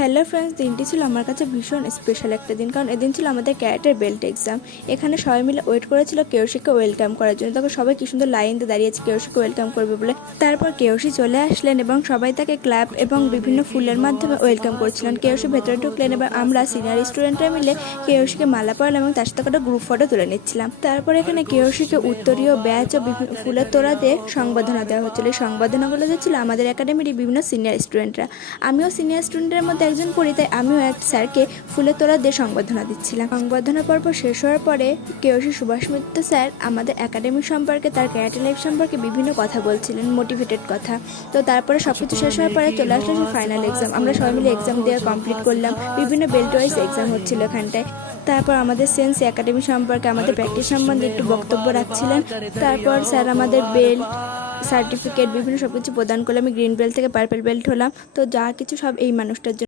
Hello friends, দিনটি ছিল আমার কাছে ভীষণ স্পেশাল একটা দিন, কারণ এদিন ছিল আমাদের ক্যারেটের বেল্ট এক্সাম। এখানে সবাই মিলে ওয়েট করেছিল কেওশিকে ওয়েলকাম করার জন্য। তখন সবাই কি সুন্দর লাইন দিয়ে দাঁড়িয়েছে কেওশিকে ওয়েলকাম করবে বলে। তারপর কেওশি চলে আসলেন এবং সবাই তাকে ক্ল্যাপ এবং বিভিন্ন ফুলের মাধ্যমে ওয়েলকাম করছিলেন। কেওশি ভেতরে ঢুকলেন এবং আমরা সিনিয়র স্টুডেন্টরা মিলে কেওশিকে মালা পরালাম এবং তার সাথে একটা গ্রুপ ফটো তুলে নিচ্ছিলাম। তারপর এখানে কেওশিকে উত্তরীয় ব্যাচ ও বিভিন্ন ফুলের তোড়া দিয়ে সংবর্ধনা দেওয়া হচ্ছিল। এই সংবর্ধনাগুলো দিচ্ছিল আমাদের একাডেমির বিভিন্ন সিনিয়র স্টুডেন্টরা। আমিও সিনিয়র স্টুডেন্টের মধ্যে একজন পড়ি, তাই আমিও এক স্যারকে ফুলের তোড়া দিয়ে সংবর্ধনা দিচ্ছিলাম। সংবর্ধনা পর্ব শেষ হওয়ার পরে কেওশি সুভাষ মিত্র স্যার আমাদের একাডেমি সম্পর্কে, তার ক্যারাটে লাইফ সম্পর্কে বিভিন্ন কথা বলছিলেন, মোটিভেটেড কথা। তো তারপরে সবকিছু শেষ হওয়ার পরে চলে আসলো সেই ফাইনাল এক্সাম। আমরা সবাই মিলে এক্সাম দিয়ে কমপ্লিট করলাম। বিভিন্ন বেল্ট ওয়াইজ এক্সাম হচ্ছিল এখানটায়। তারপর আমাদের সেন্স একাডেমি সম্পর্কে, আমাদের প্র্যাকটিস সম্বন্ধে একটু বক্তব্য রাখছিলেন। তারপর স্যার আমাদের বেল্ট, সার্টিফিকেট, বিভিন্ন সবকিছু প্রদান করলে আমি গ্রিন বেল্ট থেকে পার্পল বেল্ট হলাম। তো যা কিছু সব এই মানুষটার জন্য।